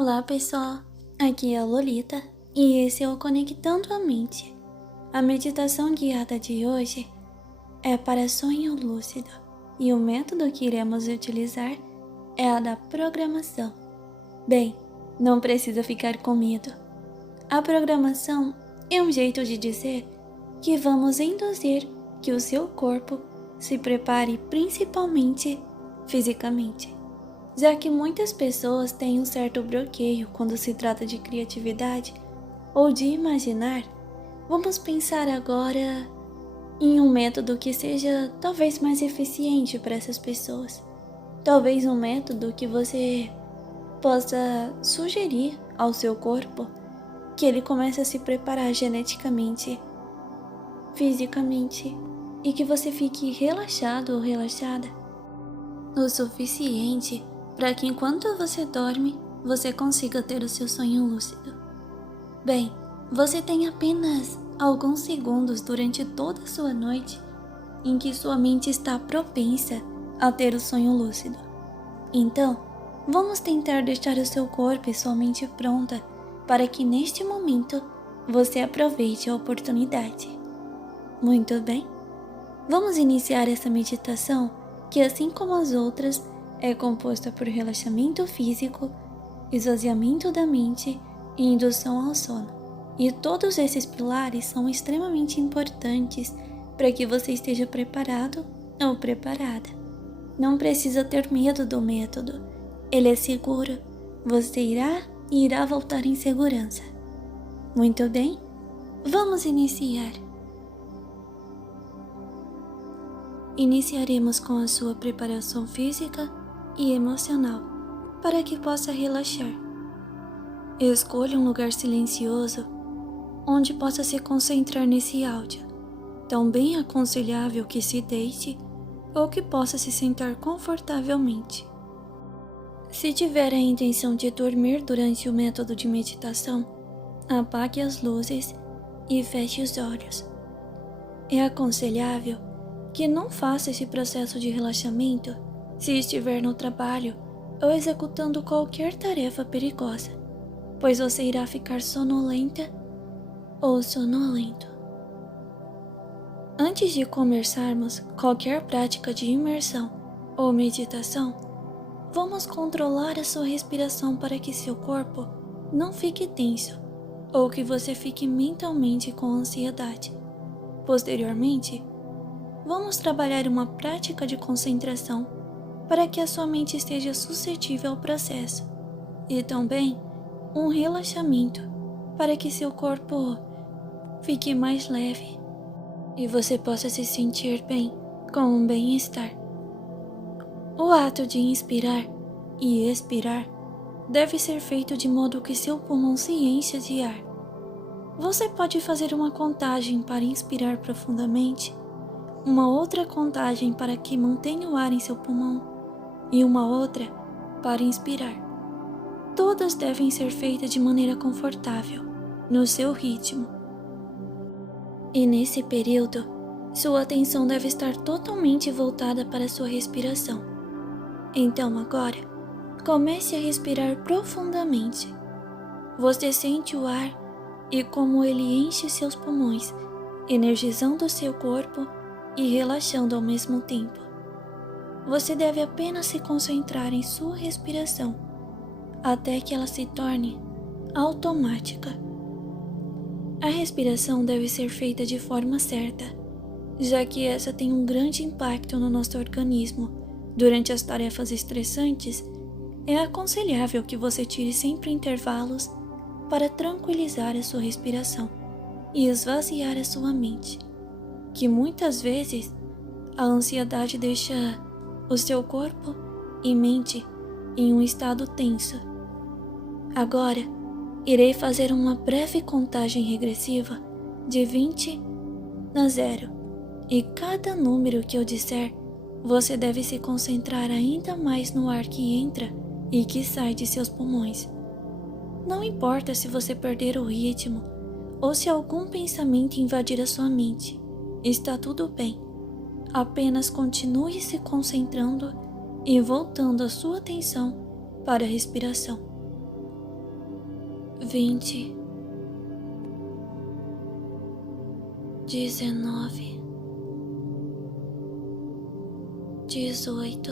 Olá pessoal, aqui é a Lolita e esse é o Conectando a Mente. A meditação guiada de hoje é para sonho lúcido e o método que iremos utilizar é a da programação. Bem, não precisa ficar com medo. A programação é um jeito de dizer que vamos induzir que o seu corpo se prepare principalmente fisicamente. Já que muitas pessoas têm um certo bloqueio quando se trata de criatividade ou de imaginar, vamos pensar agora em um método que seja talvez mais eficiente para essas pessoas. Talvez um método que você possa sugerir ao seu corpo que ele comece a se preparar geneticamente, fisicamente, e que você fique relaxado ou relaxada o suficiente para que enquanto você dorme, você consiga ter o seu sonho lúcido. Bem, você tem apenas alguns segundos durante toda a sua noite em que sua mente está propensa a ter o sonho lúcido. Então, vamos tentar deixar o seu corpo e sua mente pronta para que neste momento você aproveite a oportunidade. Muito bem? Vamos iniciar essa meditação que, assim como as outras, é composta por relaxamento físico, esvaziamento da mente e indução ao sono. E todos esses pilares são extremamente importantes para que você esteja preparado ou preparada. Não precisa ter medo do método. Ele é seguro. Você irá voltar em segurança. Muito bem? Vamos iniciar. Iniciaremos com a sua preparação física e emocional, para que possa relaxar. Escolha um lugar silencioso, onde possa se concentrar nesse áudio, tão bem aconselhável que se deite ou que possa se sentar confortavelmente. Se tiver a intenção de dormir durante o método de meditação, apague as luzes e feche os olhos. É aconselhável que não faça esse processo de relaxamento se estiver no trabalho ou executando qualquer tarefa perigosa, pois você irá ficar sonolenta ou sonolento. Antes de começarmos qualquer prática de imersão ou meditação, vamos controlar a sua respiração para que seu corpo não fique tenso ou que você fique mentalmente com ansiedade. Posteriormente, vamos trabalhar uma prática de concentração para que a sua mente esteja suscetível ao processo, e também um relaxamento para que seu corpo fique mais leve e você possa se sentir bem, com um bem-estar. O ato de inspirar e expirar deve ser feito de modo que seu pulmão se encha de ar. Você pode fazer uma contagem para inspirar profundamente, uma outra contagem para que mantenha o ar em seu pulmão e uma outra para inspirar. Todas devem ser feitas de maneira confortável, no seu ritmo. E nesse período, sua atenção deve estar totalmente voltada para a sua respiração. Então agora, comece a respirar profundamente. Você sente o ar e como ele enche seus pulmões, energizando o seu corpo e relaxando ao mesmo tempo. Você deve apenas se concentrar em sua respiração, até que ela se torne automática. A respiração deve ser feita de forma certa, já que essa tem um grande impacto no nosso organismo. Durante as tarefas estressantes, é aconselhável que você tire sempre intervalos para tranquilizar a sua respiração e esvaziar a sua mente, que muitas vezes a ansiedade deixa o seu corpo e mente em um estado tenso. Agora, irei fazer uma breve contagem regressiva de 20 a 0, e cada número que eu disser, você deve se concentrar ainda mais no ar que entra e que sai de seus pulmões. Não importa se você perder o ritmo ou se algum pensamento invadir a sua mente, está tudo bem. Apenas continue se concentrando e voltando a sua atenção para a respiração. 20, 19, 18,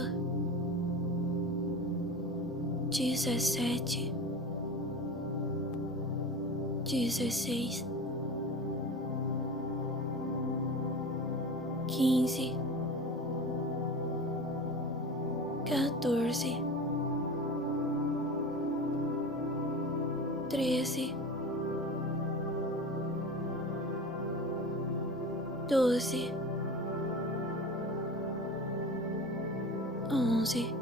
17, 16, 15, 14, 13, 12, 11,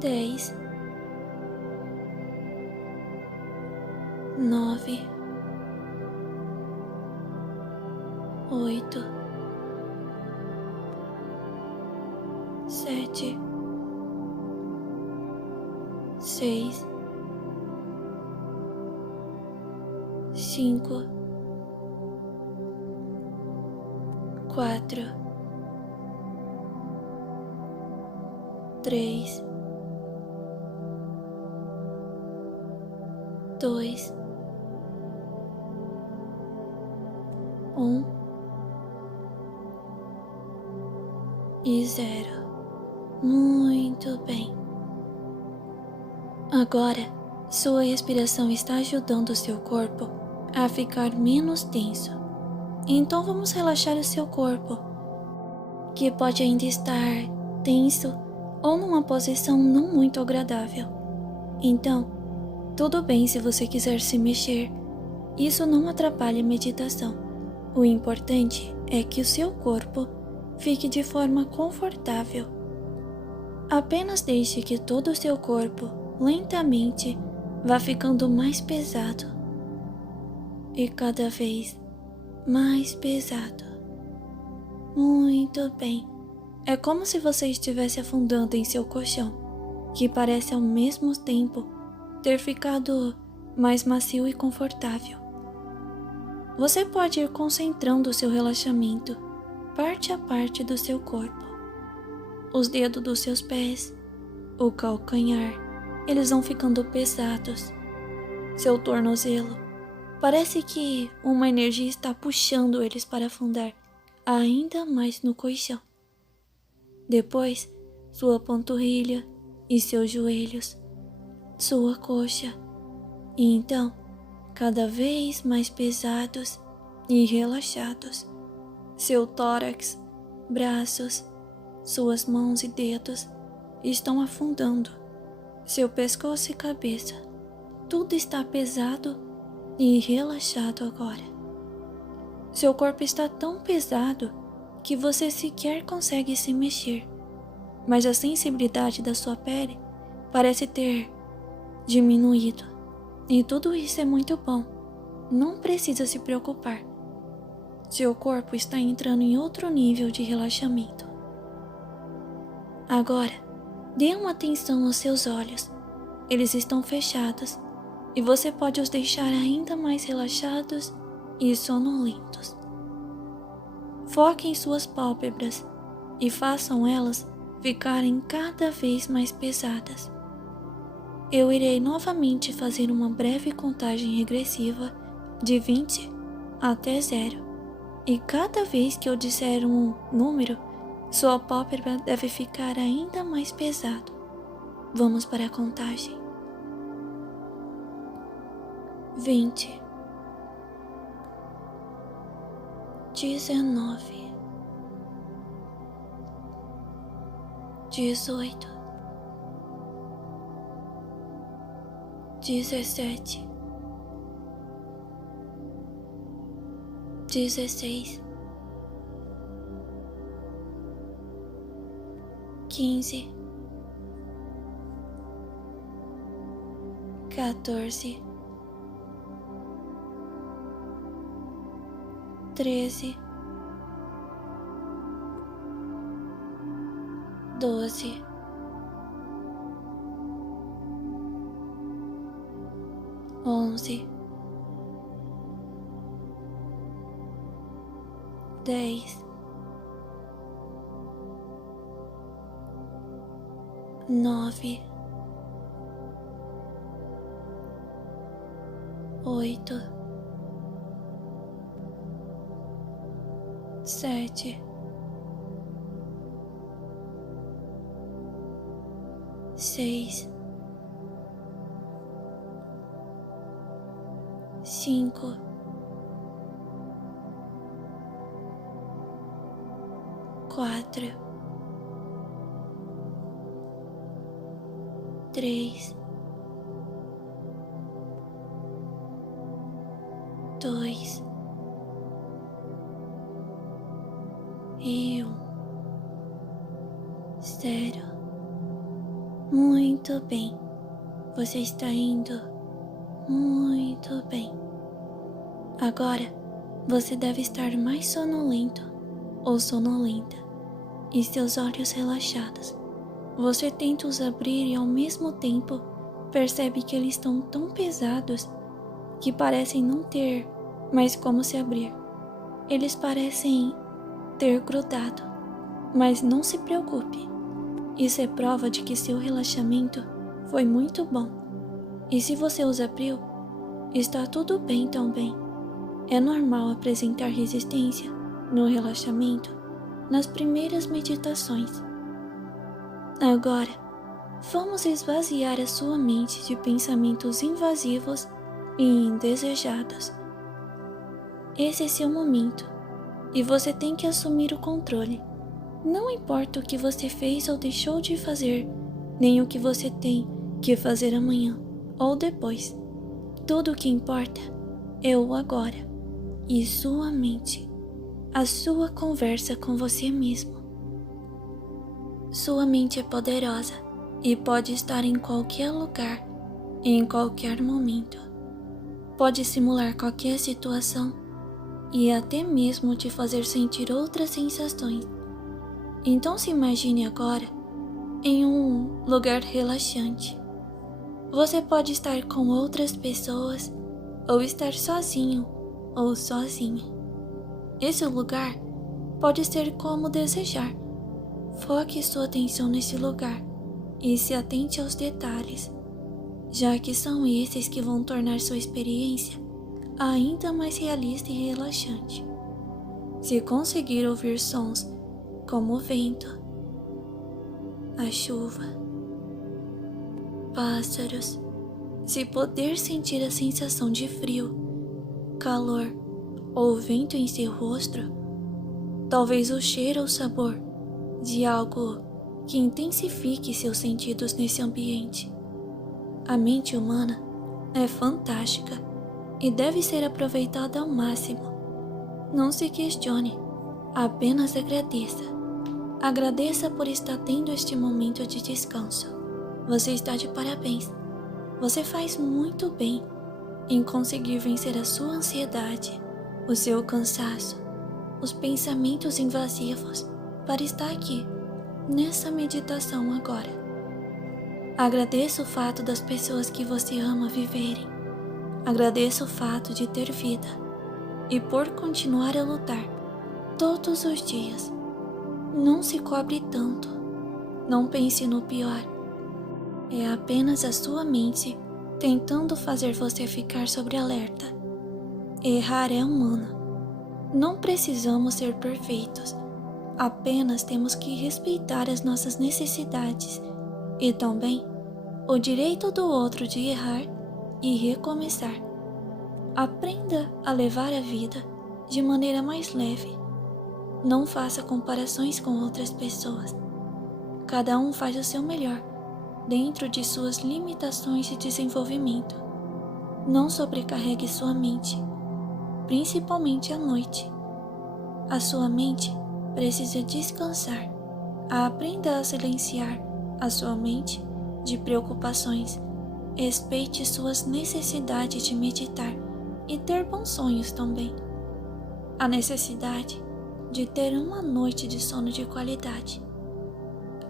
10, 9, 8, 7, 6, 5, 4, 3, 2, 1 e 0. Muito bem. Agora, sua respiração está ajudando o seu corpo a ficar menos tenso. Então vamos relaxar o seu corpo, que pode ainda estar tenso ou numa posição não muito agradável. Então, tudo bem se você quiser se mexer. Isso não atrapalha a meditação. O importante é que o seu corpo fique de forma confortável. Apenas deixe que todo o seu corpo lentamente vá ficando mais pesado e cada vez mais pesado. Muito bem. É como se você estivesse afundando em seu colchão, que parece ao mesmo tempo ter ficado mais macio e confortável. Você pode ir concentrando o seu relaxamento parte a parte do seu corpo. Os dedos dos seus pés, o calcanhar, eles vão ficando pesados. Seu tornozelo, parece que uma energia está puxando eles para afundar ainda mais no colchão. Depois, sua panturrilha e seus joelhos, sua coxa, e então, cada vez mais pesados e relaxados. Seu tórax, braços, suas mãos e dedos estão afundando. Seu pescoço e cabeça, tudo está pesado e relaxado agora. Seu corpo está tão pesado que você sequer consegue se mexer, mas a sensibilidade da sua pele parece ter diminuído. E tudo isso é muito bom. Não precisa se preocupar. Seu corpo está entrando em outro nível de relaxamento. Agora, dê uma atenção aos seus olhos. Eles estão fechados e você pode os deixar ainda mais relaxados e sonolentos. Foque em suas pálpebras e façam elas ficarem cada vez mais pesadas. Eu irei novamente fazer uma breve contagem regressiva de 20 até 0. E cada vez que eu disser um número, sua pálpebra deve ficar ainda mais pesado. Vamos para a contagem. 20, 19, 18, 17, 16, 15, 14, 13, 12, 11, 10, 9, 8, 7, 6, 5, 4, 3, 2 e 1. 0. Muito bem. Você está indo muito bem. Agora, você deve estar mais sonolento ou sonolenta e seus olhos relaxados. Você tenta os abrir e ao mesmo tempo percebe que eles estão tão pesados que parecem não ter mais como se abrir. Eles parecem ter grudado, mas não se preocupe. Isso é prova de que seu relaxamento foi muito bom. E se você os abriu, está tudo bem também. É normal apresentar resistência no relaxamento nas primeiras meditações. Agora, vamos esvaziar a sua mente de pensamentos invasivos e indesejados. Esse é seu momento e você tem que assumir o controle. Não importa o que você fez ou deixou de fazer, nem o que você tem que fazer amanhã ou depois. Tudo o que importa é o agora e sua mente, a sua conversa com você mesmo. Sua mente é poderosa e pode estar em qualquer lugar, em qualquer momento. Pode simular qualquer situação e até mesmo te fazer sentir outras sensações. Então se imagine agora em um lugar relaxante. Você pode estar com outras pessoas ou estar sozinho ou sozinha. Esse lugar pode ser como desejar. Foque sua atenção nesse lugar e se atente aos detalhes, já que são esses que vão tornar sua experiência ainda mais realista e relaxante. Se conseguir ouvir sons como o vento, a chuva, pássaros, se poder sentir a sensação de frio, calor ou vento em seu rosto, talvez o cheiro ou sabor de algo que intensifique seus sentidos nesse ambiente. A mente humana é fantástica e deve ser aproveitada ao máximo. Não se questione, apenas agradeça. Agradeça por estar tendo este momento de descanso. Você está de parabéns. Você faz muito bem em conseguir vencer a sua ansiedade, o seu cansaço, os pensamentos invasivos para estar aqui, nessa meditação agora. Agradeça o fato das pessoas que você ama viverem. Agradeça o fato de ter vida e por continuar a lutar todos os dias. Não se cobre tanto. Não pense no pior. É apenas a sua mente tentando fazer você ficar sobre alerta. Errar é humano. Não precisamos ser perfeitos. Apenas temos que respeitar as nossas necessidades e também o direito do outro de errar e recomeçar. Aprenda a levar a vida de maneira mais leve. Não faça comparações com outras pessoas. Cada um faz o seu melhor, dentro de suas limitações de desenvolvimento. Não sobrecarregue sua mente, principalmente à noite. A sua mente precisa descansar. Aprenda a silenciar a sua mente de preocupações. Respeite suas necessidades de meditar e ter bons sonhos também. A necessidade de ter uma noite de sono de qualidade.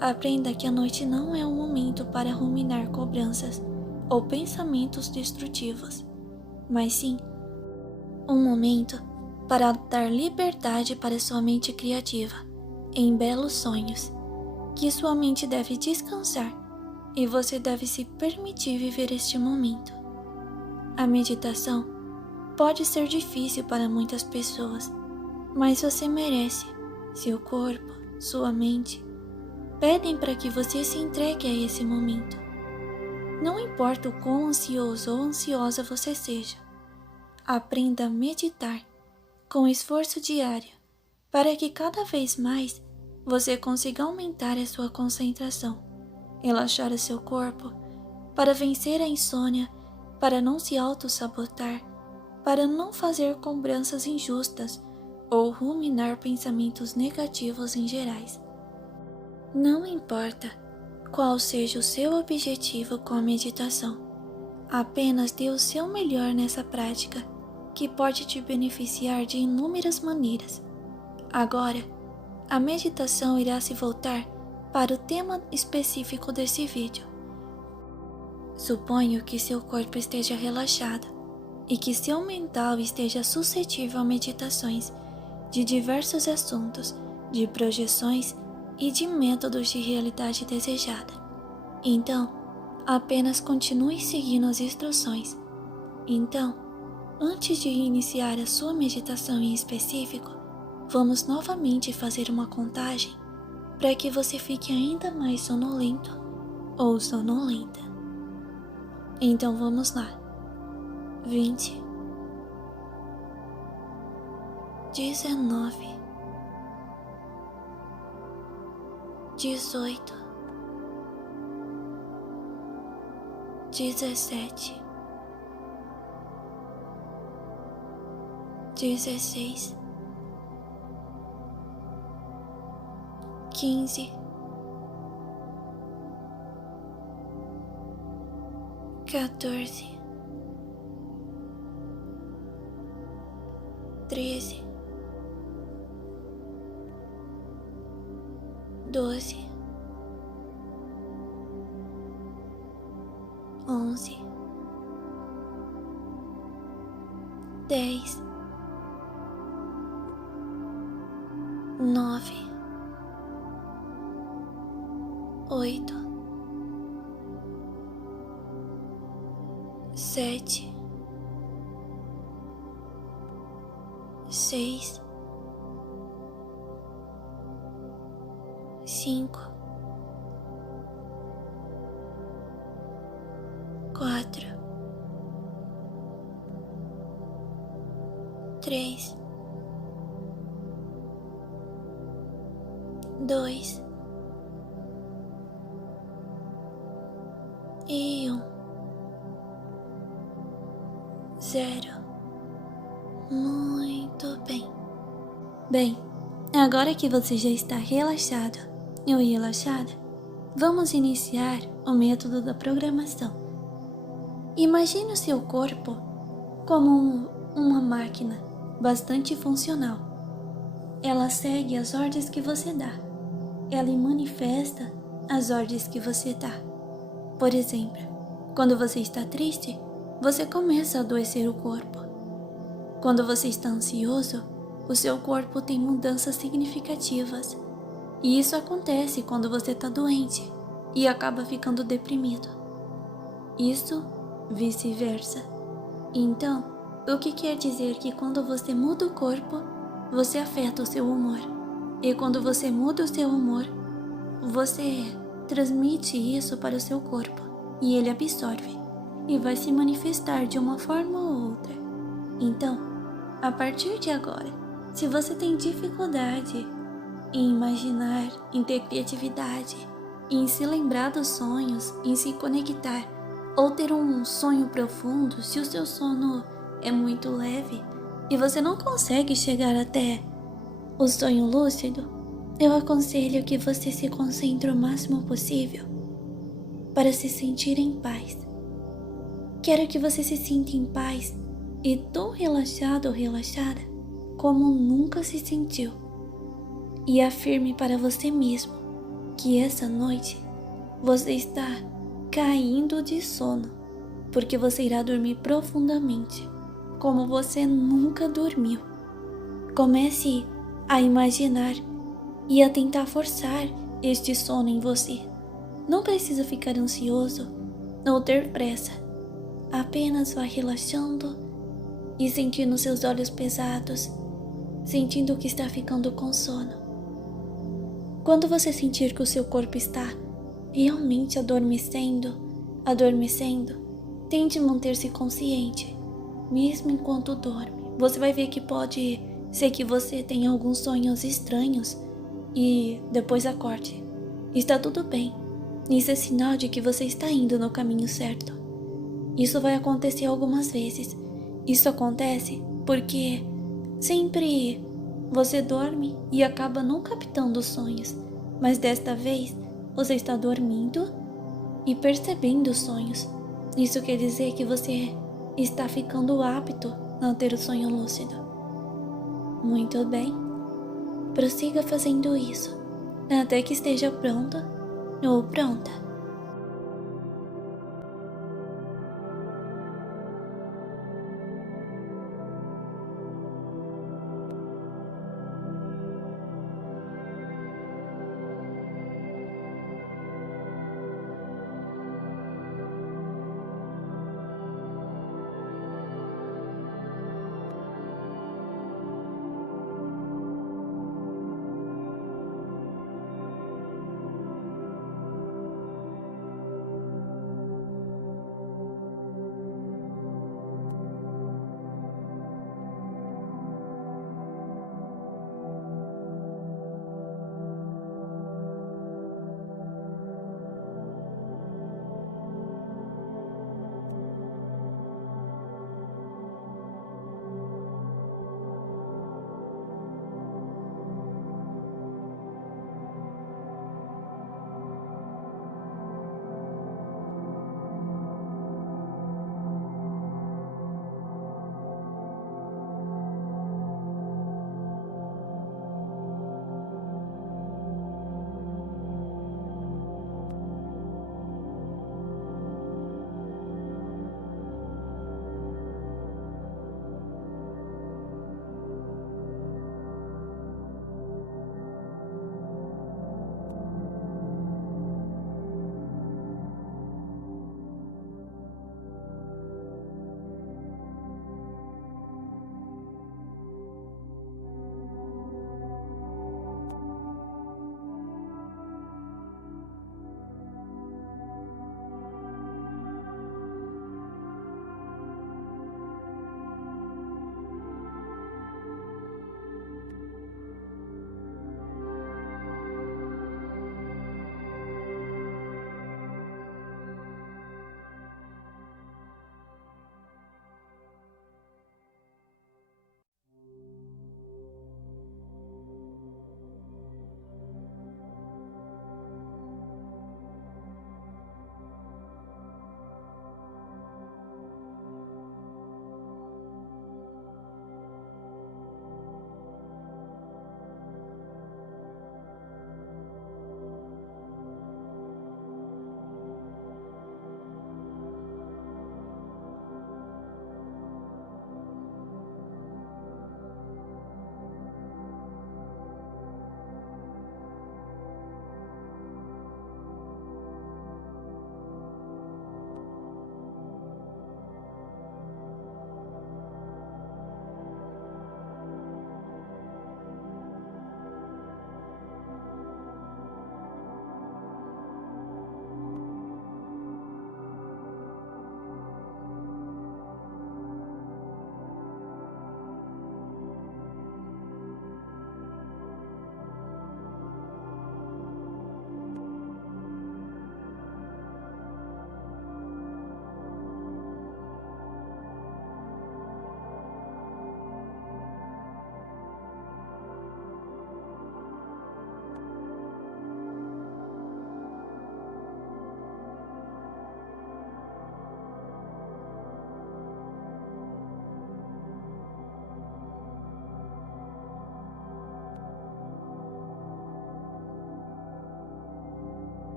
Aprenda que a noite não é um momento para ruminar cobranças ou pensamentos destrutivos, mas sim um momento para dar liberdade para sua mente criativa em belos sonhos, que sua mente deve descansar e você deve se permitir viver este momento. A meditação pode ser difícil para muitas pessoas, mas você merece. Seu corpo, sua mente, pedem para que você se entregue a esse momento. Não importa o quão ansioso ou ansiosa você seja, aprenda a meditar com esforço diário para que cada vez mais você consiga aumentar a sua concentração, relaxar o seu corpo, para vencer a insônia, para não se auto-sabotar, para não fazer cobranças injustas ou ruminar pensamentos negativos em gerais. Não importa qual seja o seu objetivo com a meditação, apenas dê o seu melhor nessa prática, que pode te beneficiar de inúmeras maneiras. Agora, a meditação irá se voltar para o tema específico desse vídeo. Suponho que seu corpo esteja relaxado e que seu mental esteja suscetível a meditações de diversos assuntos, de projeções e de métodos de realidade desejada. Então, apenas continue seguindo as instruções. Então, antes de iniciar a sua meditação em específico, vamos novamente fazer uma contagem para que você fique ainda mais sonolento ou sonolenta. Então vamos lá. 20, 19, 18, 17, 16, 15, 14, 13, 12, 11, 10, 9, 8, 7, 6, 5, 4, 3, 2 e 1. 0. Muito bem. Bem, agora que você já está relaxado ou relaxada, vamos iniciar o método da programação. Imagine o seu corpo como uma máquina bastante funcional. Ela segue as ordens que você dá. Ela manifesta as ordens que você dá. Por exemplo, quando você está triste, você começa a adoecer o corpo. Quando você está ansioso, o seu corpo tem mudanças significativas. E isso acontece quando você está doente e acaba ficando deprimido. Isso vice-versa. Então, o que quer dizer que quando você muda o corpo, você afeta o seu humor. E quando você muda o seu humor, você transmite isso para o seu corpo e ele absorve e vai se manifestar de uma forma ou outra. Então, a partir de agora, se você tem dificuldade em imaginar, em ter criatividade, em se lembrar dos sonhos, em se conectar ou ter um sonho profundo, se o seu sono é muito leve e você não consegue chegar até o sonho lúcido, eu aconselho que você se concentre o máximo possível para se sentir em paz. Quero que você se sinta em paz e tão relaxado ou relaxada como nunca se sentiu. E afirme para você mesmo que essa noite você está caindo de sono, porque você irá dormir profundamente, como você nunca dormiu. Comece a imaginar e a tentar forçar este sono em você. Não precisa ficar ansioso ou ter pressa. Apenas vá relaxando e sentindo seus olhos pesados, sentindo que está ficando com sono. Quando você sentir que o seu corpo está realmente adormecendo, tente manter-se consciente, mesmo enquanto dorme. Você vai ver que pode ser que você tenha alguns sonhos estranhos e depois acorde. Está tudo bem. Isso é sinal de que você está indo no caminho certo. Isso vai acontecer algumas vezes. Isso acontece porque sempre você dorme e acaba não captando os sonhos, mas desta vez você está dormindo e percebendo os sonhos. Isso quer dizer que você está ficando apto a ter o sonho lúcido. Muito bem. Prossiga fazendo isso até que esteja pronto ou pronta.